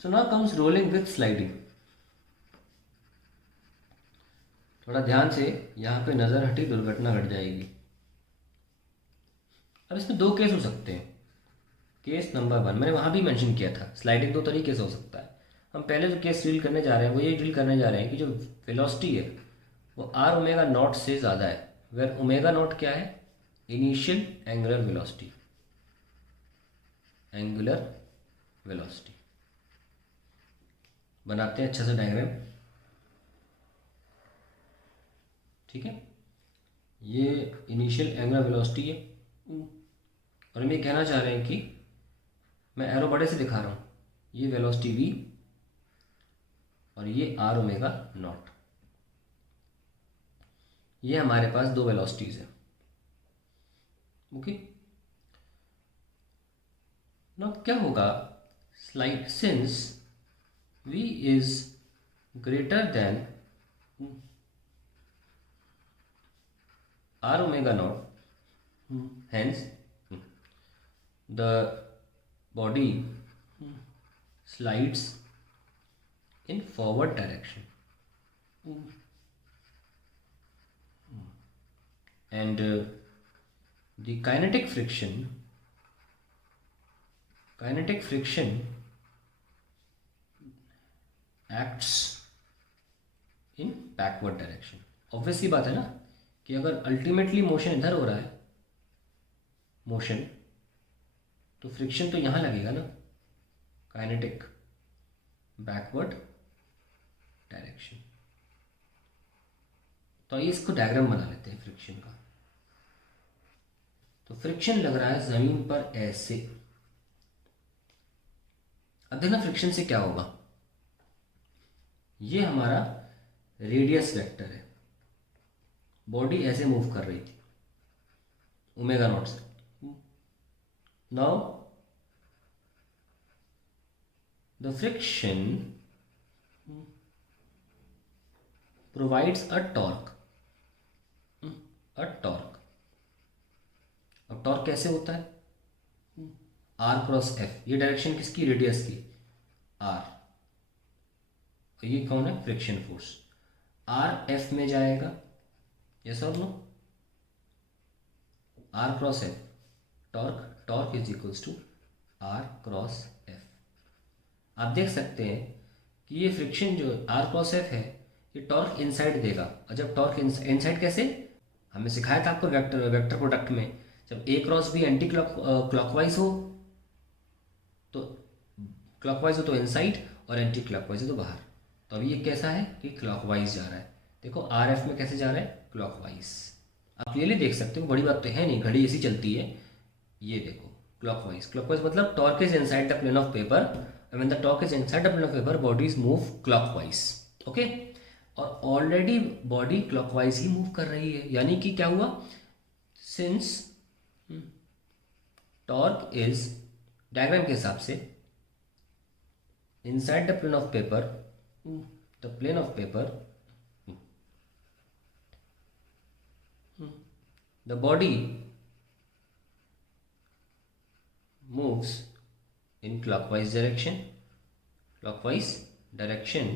So now comes rolling with sliding. थोड़ा ध्यान से यहाँ पे नज़र हटी, दुर्घटना घट जाएगी। अब इसमें दो केस हो सकते हैं। केस नंबर 1 मैंने वहाँ भी मेंशन किया था, स्लाइडिंग दो तरीके से हो सकता है। हम पहले जो केस डील करने जा रहे हैं वो ये डील करने जा रहे हैं कि जो वेलोसिटी है वो आर ओमेगा नॉट से ज़्यादा है, वेर ओमेगा नॉट क्या है, initial angular velocity. Angular velocity बनाते हैं अच्छा सा डायग्राम, ठीक है। ये इनिशियल एंगुलर वेलोसिटी है और हम ये कहना चाह रहे हैं कि मैं एरो बड़े से दिखा रहा हूँ, ये वेलोसिटी v और ये आर ओमेगा नॉट। ये हमारे पास दो वेलोसिटीज हैं, ओके। नाउ क्या होगा, slide since v is greater than r omega naught, hence the body slides in forward direction and the kinetic friction acts in backward direction। Obvious सी बात है ना कि अगर अल्टीमेटली मोशन इधर हो रहा है मोशन, तो फ्रिक्शन तो यहाँ लगेगा ना, काइनेटिक बैकवर्ड डायरेक्शन। तो ये इसको डायग्राम बना लेते हैं फ्रिक्शन का। तो फ्रिक्शन लग रहा है जमीन पर ऐसे। अब देखना फ्रिक्शन से क्या होगा, ये हमारा रेडियस वेक्टर है, बॉडी ऐसे मूव कर रही थी ओमेगा नॉट से। Now the friction provides a torque। अब टॉर्क कैसे होता है, आर क्रॉस एफ। ये डायरेक्शन किसकी, रेडियस की, आर। और ये कौन है, फ्रिक्शन फोर्स। आर एफ में जाएगा, यस और no, r cross f. Torque is equals to r cross f. आप देख सकते हैं कि ये फ्रिक्शन जो आर क्रॉस एफ है, ये टॉर्क इनसाइड देगा। और जब टॉर्क इनसाइड कैसे, हमें सिखाया था आपको वेक्टर प्रोडक्ट में, जब ए क्रॉस बी एंटी क्लॉकवाइज हो तो इनसाइड और एंटी क्लॉकवाइज हो तो बाहर। तो अभी ये कैसा है कि क्लॉकवाइज जा रहा है। देखो आर एफ में कैसे जा रहा है, क्लॉकवाइज। आप क्लियरली देख सकते हो, बड़ी बात तो है नहीं, घड़ी ऐसी चलती है। ये देखो क्लॉकवाइज मतलब torque is inside the plane of paper, when the torque is inside the plane of paper bodies move clockwise, okay. और ऑलरेडी बॉडी क्लॉकवाइज ही मूव कर रही है, यानी कि क्या हुआ, सिंस टॉर्क इज, डायग्राम के हिसाब से, inside the plane of paper, the body moves in clockwise direction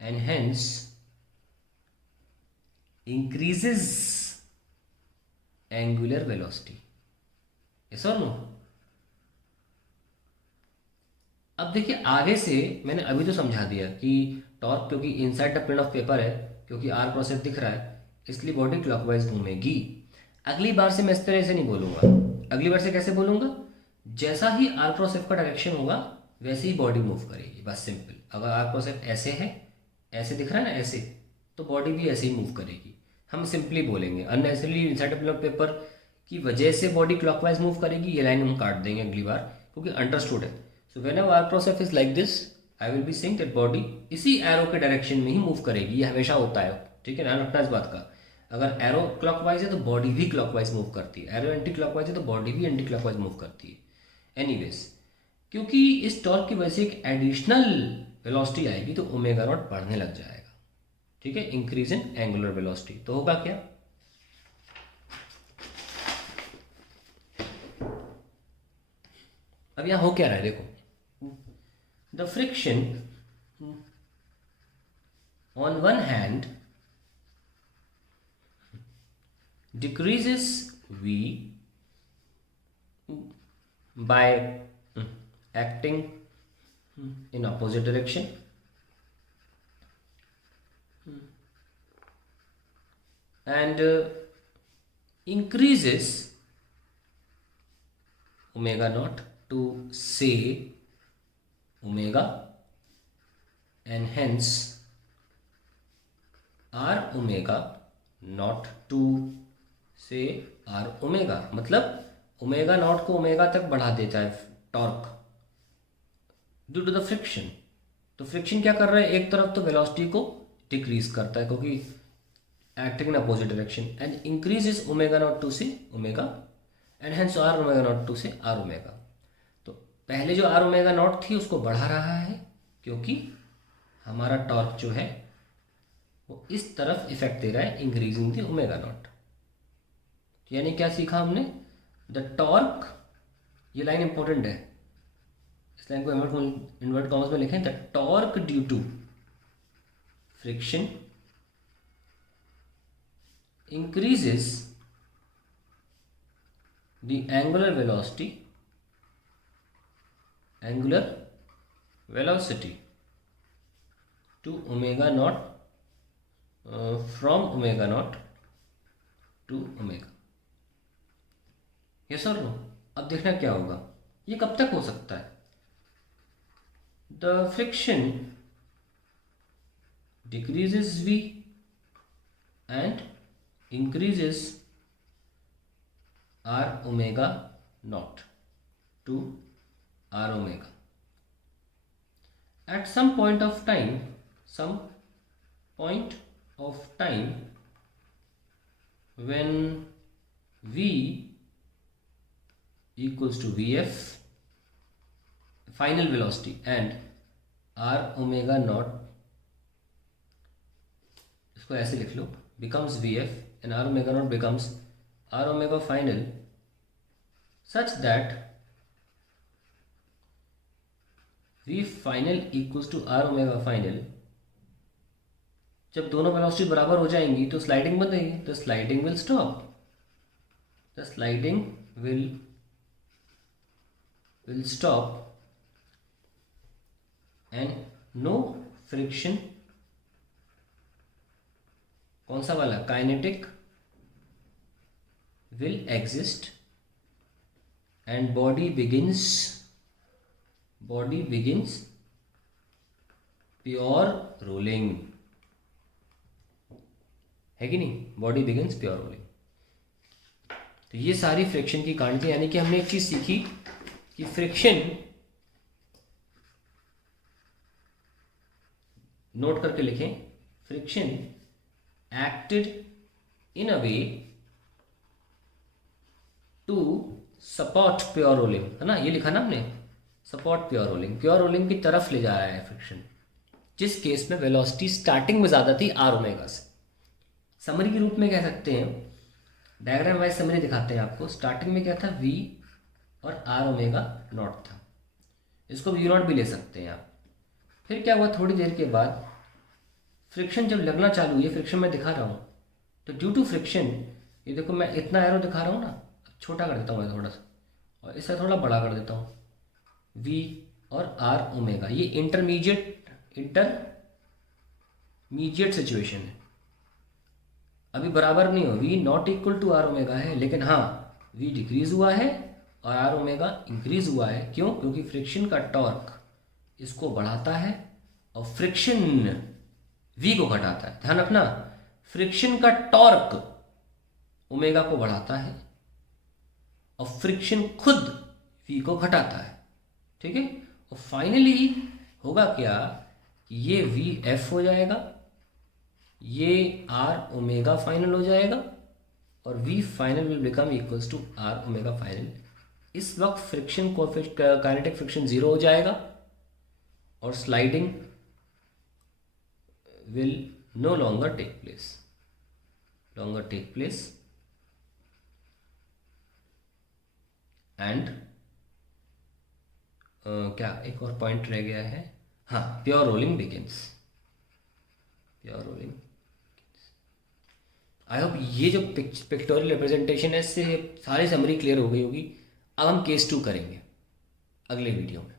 and hence increases angular velocity, yes or no। अब देखिए आगे से मैंने अभी तो समझा दिया कि टॉर्क क्योंकि inside the plane of paper है, क्योंकि आर क्रॉस एफ दिख रहा है, इसलिए बॉडी क्लॉकवाइज घूमेगी। अगली बार से मैं इस तरह से नहीं बोलूंगा, अगली बार से कैसे बोलूंगा, जैसा ही आर क्रॉस एफ का डायरेक्शन होगा वैसे ही बॉडी मूव करेगी, बस सिंपल। अगर आर क्रॉस एफ ऐसे है, ऐसे दिख रहा है ना ऐसे, तो बॉडी भी ऐसे ही मूव करेगी। हम सिंपली बोलेंगे अननेसेसरली इनसाइड द पेपर की वजह से बॉडी क्लॉकवाइज मूव करेगी, ये लाइन हम काट देंगे अगली बार, क्योंकि अंडरस्टूड है। So whenever r cross f is like this, I will be saying that body इसी एरो के डायरेक्शन में ही मूव करेगी, ये हमेशा होता है, ठीक है, ध्यान रखना इस बात का। अगर एरो क्लॉकवाइज है तो बॉडी भी क्लॉकवाइज मूव करती है, एरो एंटी क्लॉकवाइज है तो बॉडी भी एंटी क्लॉकवाइज मूव करती है। एनीवेज, क्योंकि इस टॉर्क की वजह से एक एडिशनल वेलोसिटी आएगी तो ओमेगा नॉट बढ़ने लग जाएगा, ठीक है, इंक्रीज इन एंगुलर वेलोसिटी। तो होगा क्या, अब यहां हो क्या रहा है, देखो the friction on one hand decreases V by acting in opposite direction, and increases omega naught to say omega, and hence r omega naught to से आर ओमेगा, मतलब ओमेगा नॉट को ओमेगा तक बढ़ा देता है torque due to the friction. तो friction क्या कर रहा है, एक तरफ तो वेलोसिटी को डिक्रीज करता है क्योंकि acting in opposite direction, and increase is omega naught to से omega, and hence R omega naught to से आर ओमेगा। तो पहले जो आर ओमेगा नॉट थी उसको बढ़ा रहा है क्योंकि हमारा टॉर्क जो है वो इस तरफ इफेक्ट दे रहा है, इंक्रीजिंग द ओमेगा नॉट। यानी क्या सीखा हमने, द टॉर्क, ये लाइन इंपॉर्टेंट है, इस लाइन को इन्वर्ट कॉमर्स में लिखें, the torque due to friction increases the angular velocity to omega naught from omega naught to omega। Yes और नो? अब देखना क्या होगा, ये कब तक हो सकता है। The friction decreases v and increases r omega naught to r omega at some point of time when v equals to vf final velocity and r omega naught, इसको ऐसे लिख लो, becomes vf and r omega naught becomes r omega final, such that v final equals to r omega final। जब दोनों velocity बराबर हो जाएंगी तो sliding बंद रहेगी, the sliding will stop, the sliding will stop and no friction, कौन सा वाला, kinetic, will exist and body begins pure rolling, है कि नहीं, बॉडी बिगिंस प्योर रोलिंग। तो ये सारी फ्रिक्शन की कहानी थी, यानी कि हमने एक चीज सीखी कि फ्रिक्शन, नोट करके लिखें, friction acted in a way to support pure rolling, है ना, ये लिखा ना हमने, support pure rolling, pure rolling की तरफ ले जा रहा है फ्रिक्शन, जिस केस में वेलोसिटी स्टार्टिंग में ज़्यादा थी आर ओमेगा से। समरी के रूप में कह सकते हैं, डायग्राम वाइज समरी दिखाते हैं आपको, स्टार्टिंग में क्या था, वी और आर ओमेगा नॉट था, इसको वी नॉट भी ले सकते हैं आप। फिर क्या हुआ, थोड़ी देर के बाद फ्रिक्शन जब लगना चालू हुई, फ्रिक्शन मैं दिखा रहा हूँ, तो ड्यू टू फ्रिक्शन, ये देखो मैं इतना एरो दिखा रहा हूँ ना, छोटा कर देता हूँ मैं थोड़ा सा, और इससे थोड़ा बड़ा कर देता हूँ, वी और आर ओमेगा, ये इंटरमीडिएट सिचुएशन है, अभी बराबर नहीं हो, v naught equal to r omega है, लेकिन हाँ वी डिक्रीज हुआ है और आर ओमेगा इंक्रीज हुआ है। क्यों? क्योंकि फ्रिक्शन का टॉर्क इसको बढ़ाता है और फ्रिक्शन वी को घटाता है। ध्यान रखना, फ्रिक्शन का टॉर्क ओमेगा को बढ़ाता है और फ्रिक्शन खुद वी को घटाता है, ठीक है। और फाइनली होगा क्या कि ये वी एफ हो जाएगा, ये आर ओमेगा फाइनल हो जाएगा और v final will become equals to r omega final. इस वक्त फ्रिक्शन काइनेटिक फ्रिक्शन जीरो हो जाएगा और sliding will no longer take place, and क्या एक और पॉइंट रह गया है। हाँ, pure rolling begins. Pure rolling. I hope ये जो पिक्टोरियल रिप्रेजेंटेशन है इससे सारी समरी क्लियर हो गई होगी। अब हम केस 2 करेंगे अगले वीडियो में।